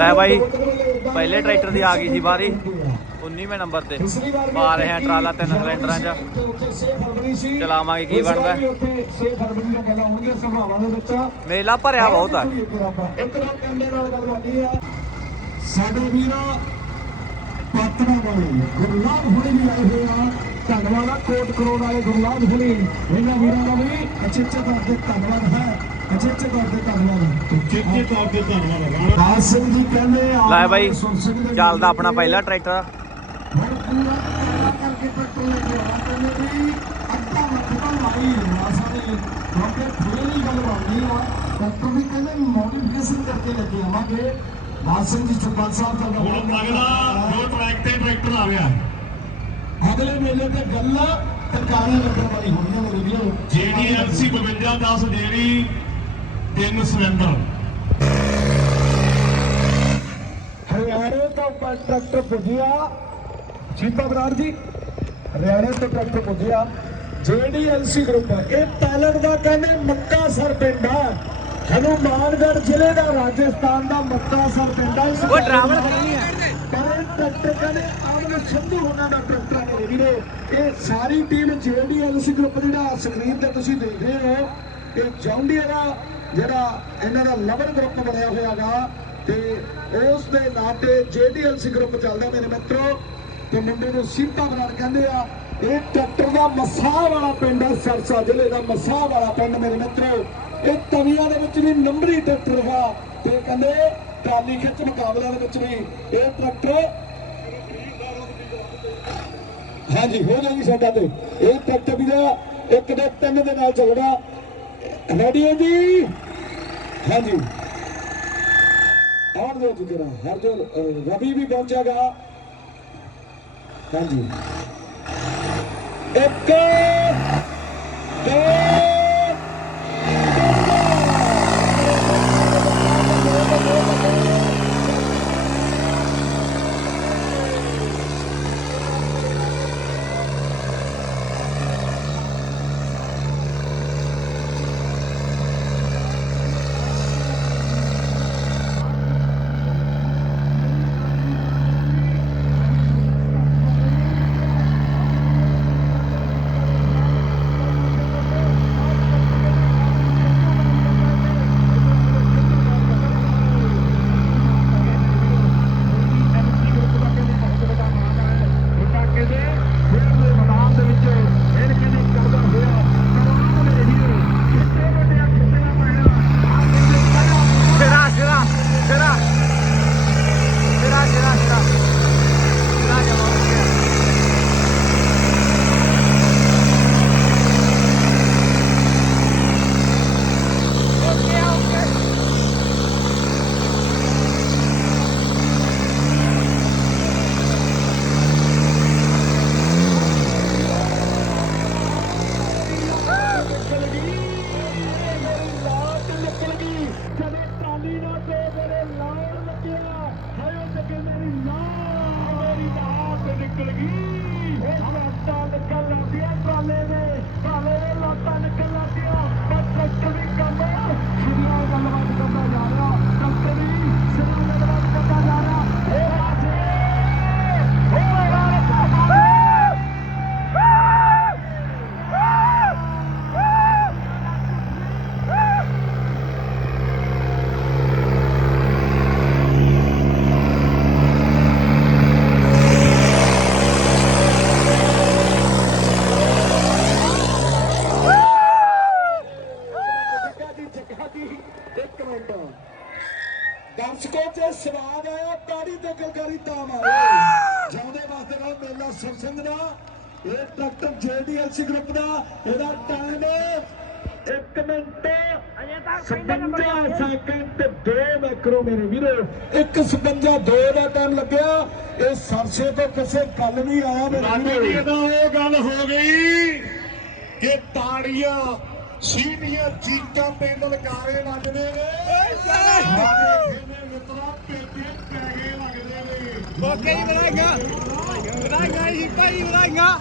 ਲੈ ਬਾਈ, ਪਹਿਲੇ ਟਰੈਕਟਰ ਦੀ ਆ ਗਈ ਸੀ ਬਾਰੀ 19ਵੇਂ ਨੰਬਰ ਤੇ। ਪਾ ਰਹੇ ਆ ਟਰਾਲਾ ਤਿੰਨ ਸਿਲੰਡਰਾਂ 'ਚ। ਚਲਾਵਾਂਗੇ ਕੀ ਬਣਦਾ? ਮੇਲਾ ਭਰਿਆ ਬਹੁਤ ਆ। ਸਾਡੇ ਵੀਰਾ ਪਾਤਨਾ ਵਾਲੇ ਗੁਰਲਾਬ ਹੁਣੇ ਵੀ ਆਏ ਹੋਏ ਆ। ਧੰਨਵਾਦ ਕੋਟ ਕਰੋੜ ਵਾਲੇ ਗੁਰਲਾਬ ਹੁਣੇ। ਇਹਨਾਂ ਵੀਰਾਂ ਦਾ ਵੀ ਅਚੇਚੇ ਤੌਰ ਤੇ ਧੰਨਵਾਦ ਹੈ। ਅਚੇਚੇ ਤੌਰ ਤੇ ਧੰਨਵਾਦ। ਚੇਚੇ ਤੌਰ ਤੇ ਧੰਨਵਾਦ ਰਾਣਾ ਦਾਸ ਸਿੰਘ ਜੀ ਕਹਿੰਦੇ ਆ ਲੈ ਬਾਈ ਚੱਲਦਾ ਆਪਣਾ ਪਹਿਲਾ ਟਰੈਕਟਰ। ਹੁਣ ਪੂਰਾ ਤਿਆਰ ਕਰਕੇ ਟਰੈਕਟਰ ਲੈ ਕੇ ਆਉਣਾ ਕਹਿੰਦੇ ਵੀ ਅੱਧਾ ਦਾ ਲਾਈ ਆਸਾਂ ਨੇ ਕਿਉਂਕਿ ਫੇਰ ਹੀ ਗੱਲ ਬਣਨੀ ਆ ਟਰੈਕਟਰ ਵੀ ਕਹਿੰਦੇ ਮੋਡੀਫਿਕੇਸ਼ਨ ਕਰਕੇ ਲੈ ਕੇ ਆਵਾਂਗੇ। ਸਿੰਘ ਜੀ ਸਰਪੰਚ ਸਾਹਿਬ ਦਾ ਹੁਣ ਅਗਲਾ ਜੋ ਟਰੈਕ ਤੇ ਟਰੈਕਟਰ ਆ ਰਿਹਾ ਹੈ। ਅਗਲੇ ਮੇਲੇ ਤੇ ਗੱਲਾਂ ਟਕਾਰੇ ਲੱਗਣ ਵਾਲੀ ਹੋਣੀਆਂ ਮੇਰੇ ਵੀਰੋ ਜੀਡੀਐਲਸੀ 5210 ਡੇਰੀ ਤਿੰਨ ਸਿਲੰਡਰ। ਹਰਿਆਣੇ ਤੋਂ ਟਰੈਕਟਰ ਪੁੱਜਿਆ। ਸੀਤਾ ਬਰਾੜ ਜੀ ਹਰਿਆਣੇ ਤੋਂ ਟਰੈਕਟਰ ਪੁੱਜਿਆ। ਜੀਡੀਐਲਸੀ ਗਰੁੱਪ ਇਹ ਟੈਲੈਂਟ ਦਾ ਕਹਿੰਦੇ ਮੱਕਾ ਸਰ ਪਿੰਡ ਹੈ। ਹਨੂਮਾਨਗੜ੍ਹ ਜ਼ਿਲ੍ਹੇ ਦਾ ਰਾਜਸਥਾਨ ਦਾ ਮੱਕਾ ਸਰ ਪਿੰਡ ਇਸ ਉਹ ਡਰਾਵਣ ਨਹੀਂ ਹੈ ਪਰ ਟਰੈਕਟਰ ਕਹਿੰਦੇ ਆਮਨ ਸੰਧੂ ਉਹਨਾਂ ਦਾ ਟਰੈਕਟਰ ਮੇਰੇ ਵੀਰੋ ਇਹ ਸਾਰੀ ਟੀਮ ਜੀਡੀਐਲਸੀ ਗਰੁੱਪ ਜਿਹੜਾ ਸਕਰੀਨ ਤੇ ਤੁਸੀਂ ਦੇਖ ਰਹੇ ਹੋ। ਇਹ ਜੌਂਡੀਆ ਦਾ ਜਿਹੜਾ ਇਹਨਾਂ ਦਾ ਲਵਰ ਗਰੁੱਪ ਬਣਿਆ ਹੋਇਆਗਾ। ਤੇ ਉਸ ਦੇ ਨਾਂ ਤੇ ਜੀਡੀਐਲਸੀ ਗਰੁੱਪ ਚੱਲਦਾ ਮੇਰੇ ਮਿੱਤਰੋ, ਤੇ ਮੁੰਡੇ ਨੂੰ ਸੀਤਾ ਬਰਾੜ ਕਹਿੰਦੇ ਆ। ਇਹ ਟਰੈਕਟਰ ਦਾ ਮਸਾਹ ਵਾਲਾ ਪਿੰਡ ਹੈ ਸਰਸਾ ਜ਼ਿਲ੍ਹੇ ਦਾ ਮਸਾਹ ਵਾਲਾ ਪਿੰਡ ਮੇਰੇ ਮਿੱਤਰੋ। ਇਹ ਤਵੀਆਂ ਦੇ ਵਿੱਚ ਵੀ ਨੰਬਰੀ ਟਰੈਕਟਰ ਹੈ ਤੇ ਕਹਿੰਦੇ ਟਰਾਲੀ ਖਿੱਚ ਮੁਕਾਬਲਿਆਂ ਦੇ ਵਿੱਚ ਵੀ ਇਹ ਟਰੈਕਟਰ ਹਾਂਜੀ, ਹੋ ਜਾਏਗੀ ਸਾਡਾ ਤੇ। ਇਹ ਟਰੈਕਟਰ ਵੀ ਦਾ ਇੱਕ ਦੇ ਤਿੰਨ ਦੇ ਨਾਲ ਚੱਲਦਾ। ਰੈਡੀ ਹੋ ਜੀ? ਹਾਂਜੀ। ਆਉਣ ਦਿਓ ਜੀ ਜਰਾ ਹਰ ਰਵੀ ਵੀ ਪਹੁੰਚੇਗਾ ਹਾਂਜੀ। ਇੱਕ ਤਾੜੀ ਤੇ ਤਾਂ ਮਾਰੋ। ਜਿਉਂਦੇ ਵਾਸਤੇ ਨਾਲ ਮੇਲਾ ਸੁਰ ਸਿੰਘ ਦਾ ਇਹ ਟਰੈਕਟਰ ਜੀਡੀਐਲਸੀ ਗਰੁੱਪ ਦਾ ਇਹਦਾ ਟਾਈਮ 1 ਮਿੰਟ। ਅਜੇ ਤੱਕ 57 ਸੈਕਿੰਡ ਤੇ 2 ਮੈਕਰੋ ਮੇਰੇ ਵੀਰੋ। 1:56 2 ਦਾ ਟਾਈਮ ਲੱਗਿਆ। ਇਹ ਸਰਸੇ ਤੋਂ ਕਿਸੇ ਗੱਲ ਨਹੀਂ ਆਇਆ ਮੇਰੇ ਵੀਰੋ। ਇਹਦਾ ਉਹ ਗੱਲ ਹੋ ਗਈ ਕਿ ਤਾੜੀਆਂ ਸੀਟੀਆਂ ਚੀਕਾਂ ਪਿੰਡ ਲਕਾਰੇ ਵੱਜਦੇ ਨੇ ਸਾਡੇ ਖੇਨੇ ਮਿੱਤਰਾ ਪੇਟੇ ਪੈ ਗਏ ਲੱਗਦੇ ਨੇ ਓਕੇ ਜੀ ਵਧਾਈਆਂ